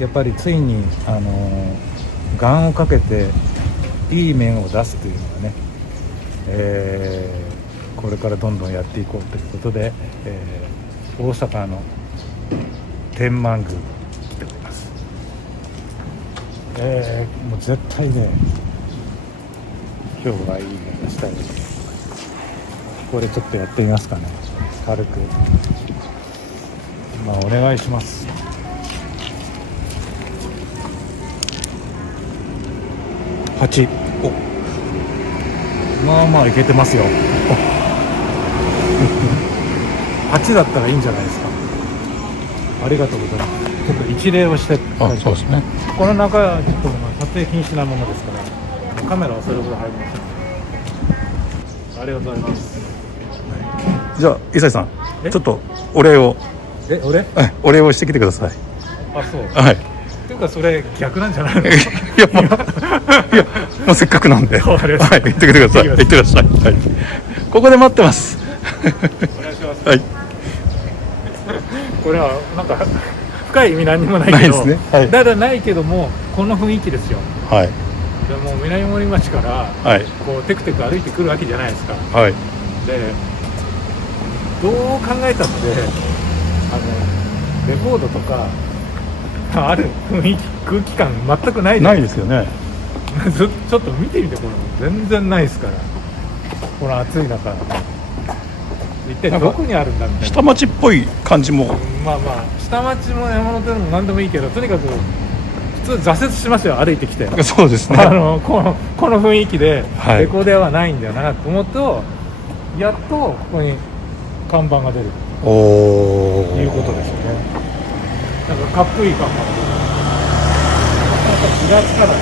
やっぱりついに願をかけていい面を出すというのはね、これからどんどんやっていこうということで、大阪の天満宮に来ております。もう絶対ね今日はいいね出したいです。これちょっとやってみますかね、軽く。お願いします。8、まあまあいけてますよ。8だったらいいんじゃないですか。ありがとうございます。ちょっと一礼をして。そうですね。この中はちょっと撮影禁止なものですから、カメラはそれほど入りません。ありがとうございます。じゃあ伊佐さん、ちょっとお礼を。お礼をしてきてください。あ、そう。はい。っていうかそれ逆なんじゃないの？いやもうせっかくなんで。はい、行ってきてください。行ってください。はい。ここで待ってます。お願いします。はい。これはなんか深い意味何にもないけど、ないですね。はい。だからないけどもこの雰囲気ですよ。はい。でも南森町から、はい、こうテクテク歩いてくるわけじゃないですか。はい。で、どう考えたのでレコードとかある雰囲気空気感全くないないですよね。ちょっと見てみて、これ全然ないですから、この暑い中一体どこにあるんだみたいな。下町っぽい感じも。まあ下町も山手でも何でもいいけど、とにかく普通挫折しますよ、歩いてきて。そうですね。この雰囲気ではい、レコード屋はないんだよなと思うと、やっとここに看板が出るということですよね。なんかかっこいい看板が出る。なんか気がつかない。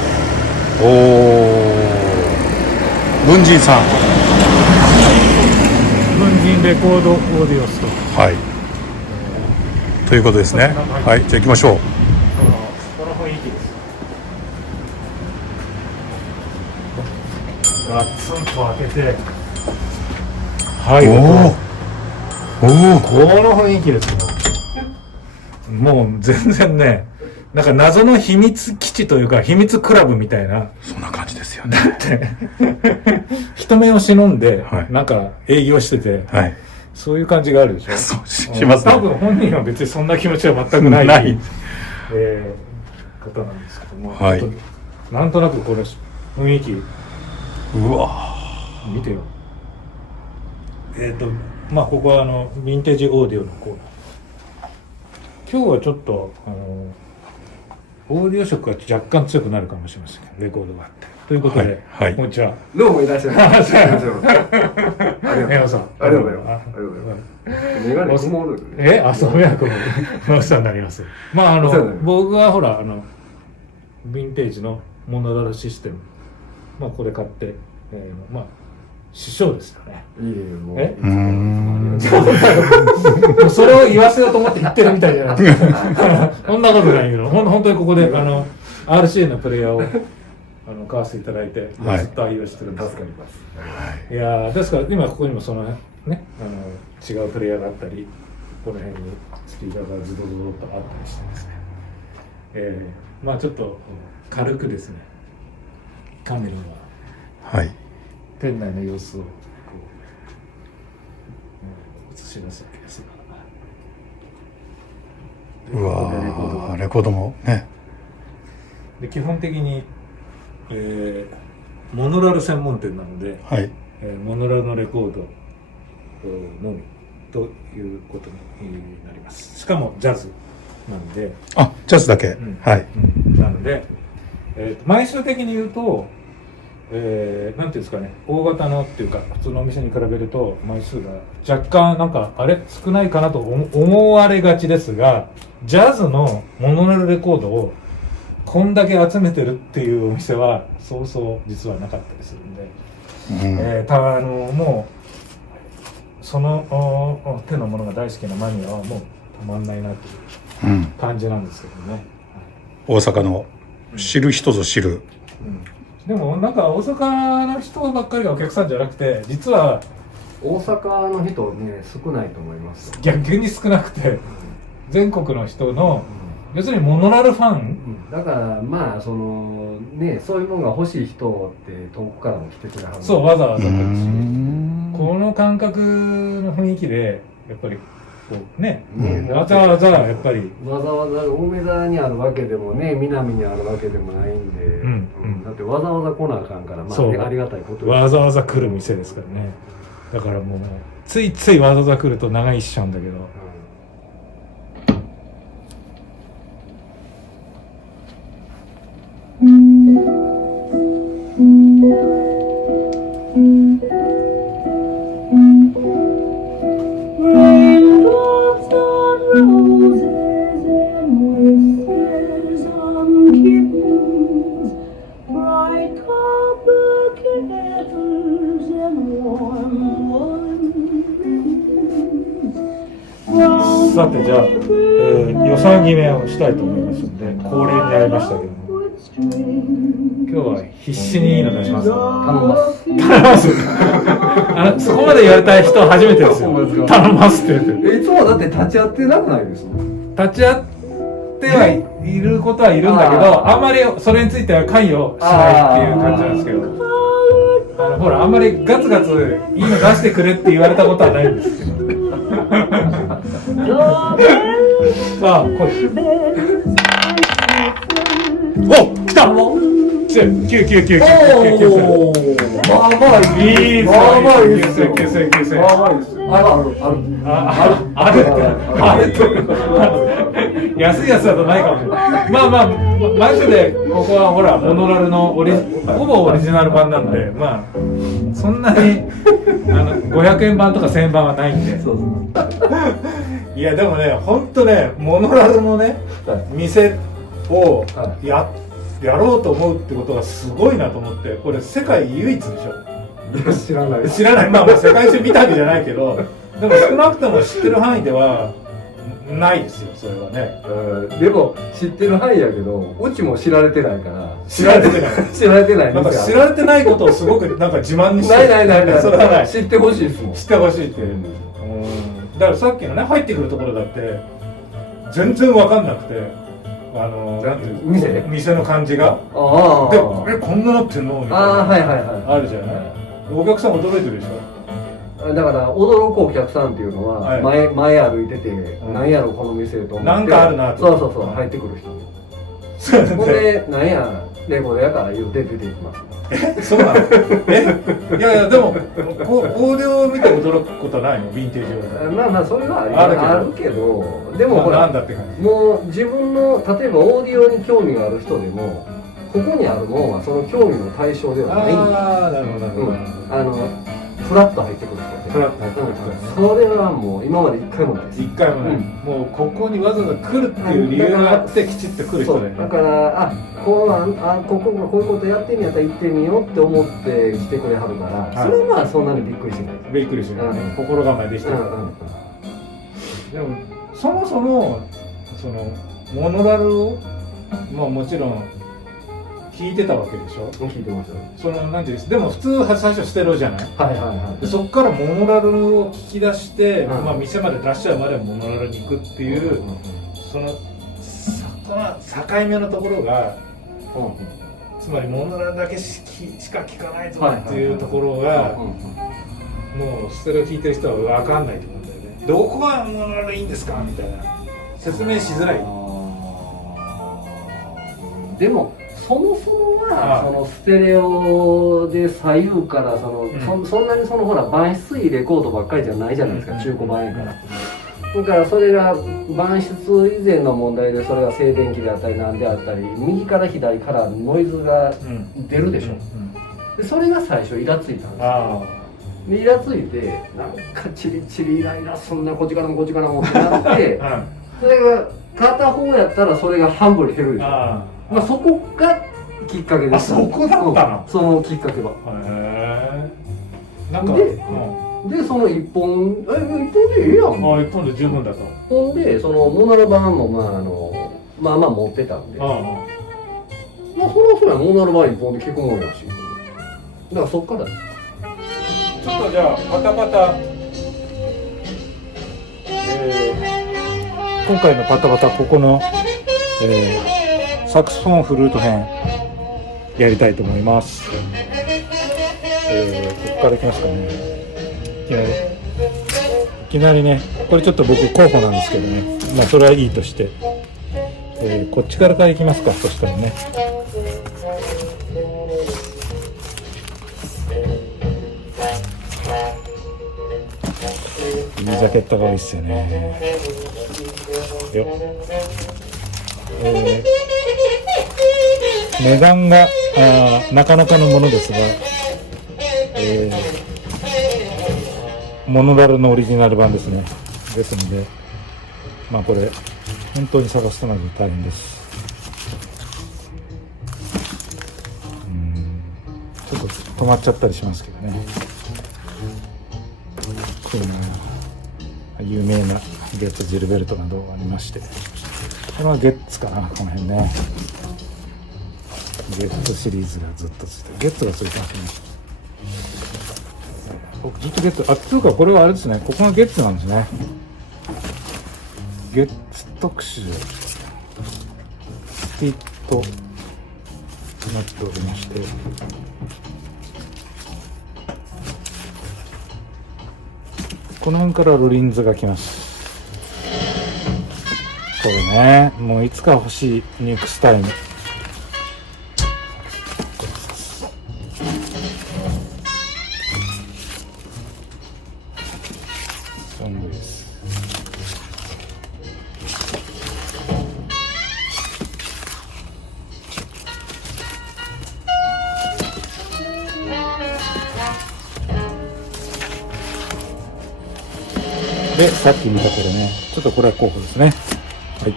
文人さん。文人レコードオーディオストア。はい。ということですね。はい、じゃあ行きましょう。この雰囲気です。ガツンと開けて、はい、この雰囲気ですよ。もう全然ね、なんか謎の秘密基地というか秘密クラブみたいな、そんな感じですよね。だって人目を忍んで、はい、なんか営業してて、はい、そういう感じがあるでしょ。そうしますね。多分本人は別にそんな気持ちは全くない方なんですけども、はい、なんとなくこの雰囲気、うわ見てよ。ここはヴィンテージオーディオのコーナー。今日はちょっとオーディオ色が若干強くなるかもしれませんけど、レコードがあってということで、はい、こんにちは。どうもいらっしゃいませ。宮野さん、ありがとうございます。メガネ曇る。そう、メガネ曇る。お世話になります。僕はほらヴィンテージのモノラルシステム、これ買って、師匠ですよね。いいもうそれを言わせようと思って言ってるみたいじゃないですか。そんなことないけど、本当にここでRCA のプレイヤーを買わせていただいて、ずっと愛用してるんです。助かります。いやですから今ここにもそのね違うプレイヤーがあったり、この辺にスピーカーがズドズドっとあったりしてですね、ちょっと軽くですね、カメラは店内の様子を映し出すわけですが、うわレコードもね。で基本的に、モノラル専門店なので、モノラルのレコードのみということになります。しかもジャズなんで、ジャズだけ、なので、枚数的に言うと、なんていうんですかね、大型のっていうか普通のお店に比べると枚数が若干なんか少ないかなと思われがちですが、ジャズのモノラルレコードをこんだけ集めてるっていうお店はそうそう実はなかったりするんで、もうその手のものが大好きなマニアはもうたまんないなという感じなんですけどね。大阪の知る人ぞ知る、でもなんか大阪の人ばっかりがお客さんじゃなくて、実は大阪の人ね少ないと思います。逆に少なくて、全国の人の要するにモノラルファン、だからまあそのね、そういうものが欲しい人って遠くからも来てくれはる。そうわざわざ来るし、んこの感覚の雰囲気でやっぱりこうね、ねわざわざやっぱりわざわざ梅田にあるわけでもね、南にあるわけでもないんで、うんだってわざわざ来なあかんから、まあそうありがたいことです。わざわざ来る店ですからね。だからもうついついわざわざ来ると長居しちゃうんだけど、Raindrops on roses and whiskers on kittens, bright copper kettles and warm ribbons. さてじゃあ、予算決めをしたいと思いますので、恒例になりましたけども、今日は必死にいいの出しますから頼みます。頼みますそこまで言われた人は初めてですよ。頼みますって言って。いつもだって立ち会ってなくないですか？立ち会ってはいることはいるんだけど、あんまりそれについては関与しないっていう感じなんですけど、ほらあんまりガツガツいいの出してくれって言われたことはないんですよ。さあこれお来た99999まあまあいいですよ。まあまあいいですよ。 9000まあまあいいですよ。ある安いやつだとないかもしれない。まあマジでここはほらモノラルのほぼオリジナル版なんで、まあそんなに500円版とか1000円版はないんで。そうそう。いやでもね、ほんとね、モノラルのね、店をやろうと思うってことがすごいなと思って、これ世界唯一でしょ。いや知らないです。知らない、まあ世界中見たわけじゃないけど、でも少なくとも知ってる範囲ではないですよ、それはね。でも知ってる範囲やけど、うちも知られてないから。知られてない。知られてない。なんか知られてないことをすごくなんか自慢にしてる。ない。それはない。知ってほしいですもん。知ってほしいって。だからさっきのね、入ってくるところだって全然わかんなくて、なんていうの、店の感じが。ああ。で、こんななってんのみたいな。ああ、はい。あるじゃない。お客さん驚いてるでしょ。だから驚くお客さんっていうのは、はい前歩いてて、なんやろこの店と思って、なんかあるなと。そう入ってくる人。ほんで、なんやレコードやから言うて出ていきます。そうなの？いやでもオーディオを見て驚くことはないの？ヴィンテージを。まあそれはあるけど、でもほら、なんだって感じ。もう自分の例えばオーディオに興味がある人でも、ここにあるもんはその興味の対象ではないんで。ああ、なるほど。フラッと入ってくる人。フラッと入ってくる人。それはもう今まで一回もないです。一回もない。もうここにわざわざ来るっていう理由があってきちっと来る人だよね。だからここがこういうことやってみやったら行ってみようって思って来てくれはるから、それはまあそんなにびっくりしない。びっくりしない。心構えできてる。でもそもそもそのモノラルをまあもちろん聞いてたわけでしょ。聞いてますよ。そのなんていうんです。でも普通は最初ステレオじゃない。はい。でそこからモノラルを聞き出して、まあ店まで出しちゃうまでモノラルに行くっていう、その境目のところが、つまりモノラルだけしか聞かないぞっていうところが、もうステレオ聞いてる人は分かんないと思うんだよね。どこがモノラルいいんですかみたいな説明しづらい。でもそもそもはそのステレオで左右からそんなにそのほら伴質いいレコードばっかりじゃないじゃないですか、中古版やから。だからそれが伴質以前の問題で、それが静電気であったりなんであったり、右から左からノイズが出るでしょ。でそれが最初イラついたんですよ。でイラついてなんかチリチリイライラそんなこっちからもこっちからもってなってそれが片方やったらそれが半分に減るでしょ。まあそこがきっかけです。そこだったの？そのきっかけは。なんかでその一本でええやん。一本で十分だと。ほんでそのモノラル版もまあ持ってたんで。まあそれはそうや、モノラル版一本で聞くもんやし。だからそっからです。ちょっとじゃあパタパタ、今回のパタパタここのサックスフォンフルート編やりたいと思います。ここからいきますかね。いきなりね、これちょっと僕候補なんですけどね、まあそれはいいとして、こっちからいきますか。そしたらね、いいジャケットが多いっすよね。よっ、値段がなかなかのものですが、モノラルのオリジナル版ですね。ですので、まあこれ本当に探すのが大変です。ちょっと止まっちゃったりしますけどね。こういうの有名なゲッツ・ジルベルトなどありまして、これはゲッツかな、この辺ね。ゲッツシリーズがずっとついてる。ゲッツがついてますね。僕ずっとゲッツ、っていうかこれはあれですね、ここがゲッツなんですね。ゲッツ特集スティットとなっておりまして、この辺からロリンズが来ます。これね、もういつか欲しいニュークスタイム。ソングです。で、さっき見たこれね、ちょっとこれは候補ですね。はい。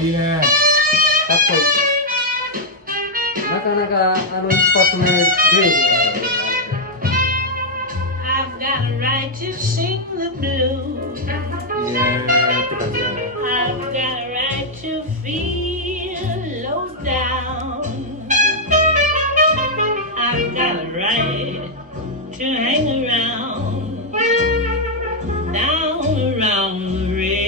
いいね。かっこいい。なかなか一発目出るじゃないですか。 I've got a right to sing the blues. いいねーって感じだね。 I've got a right to feel low down. I've got a right to hang around down around the river.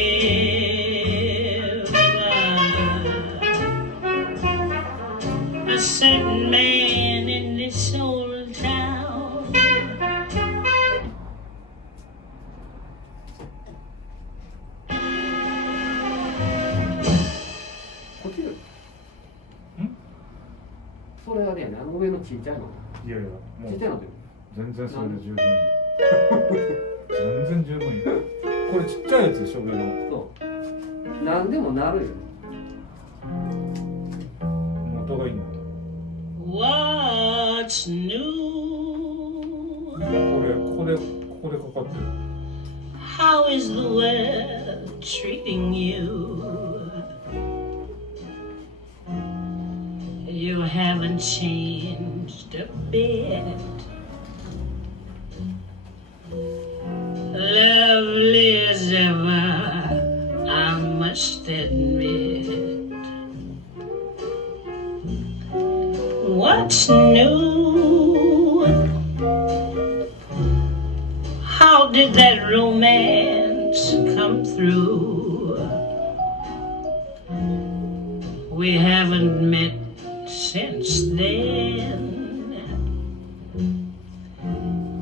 A certain man in this old town. こっちでそれあれやね、上のちっちゃいのいやいや、もちっちゃいので全然それで十分いい。全然十分いい。これちっちゃいやつでしょ、上の。そう何でもなるよね。元がいいの。 What's new? ここでかかってる。 How is the world treating you? You haven't changed a bit. Lovely as ever, I must admit. What's new? How did that romance come through? We haven't met since then.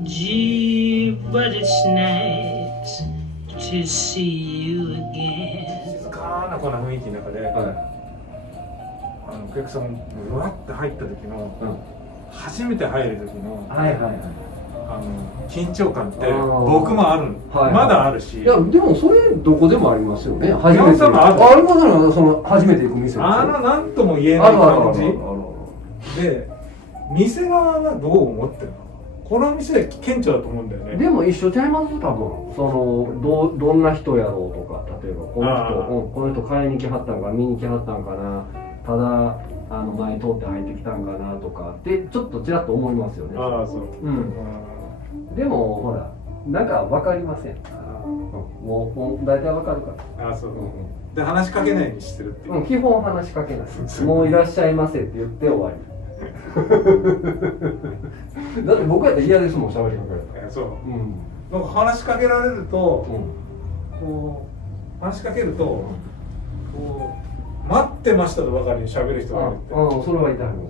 Gee, but it's nice to see you again. 静かなこの雰囲気の中で、お客さんがうわって入った時の、初めて入る時の、はいはいはい。緊張感ってあー僕もある、はいまだあるし、いやでもそれどこでもありますよね。初めて。山本さんもあるありますよ。その初めて行く店ですよ。なんとも言えないあるあるあるあ感じるある。で、店側はどう思ってるの？この店顕著だと思うんだよね。でも一緒ちゃいます多分。どんな人やろうとか、例えばこあーの人、この人買いに来はったんか見に来はったんかな、ただ前通って入ってきたんかなとかってちょっとちらっと思いますよね。ああ、そう。うん。でもほらなんか分かりません。もう大体分かるから。あ、そう。で話しかけないようにしてるっていう。基本話しかけないです。もういらっしゃいませって言って終わり。だって僕やったら嫌ですもん、喋りかけられたら。そう。なんか話しかけられると、こう話しかけると、こう待ってましたとばかりに喋る人がいるって。それは痛いもん。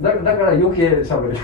だから余計喋る。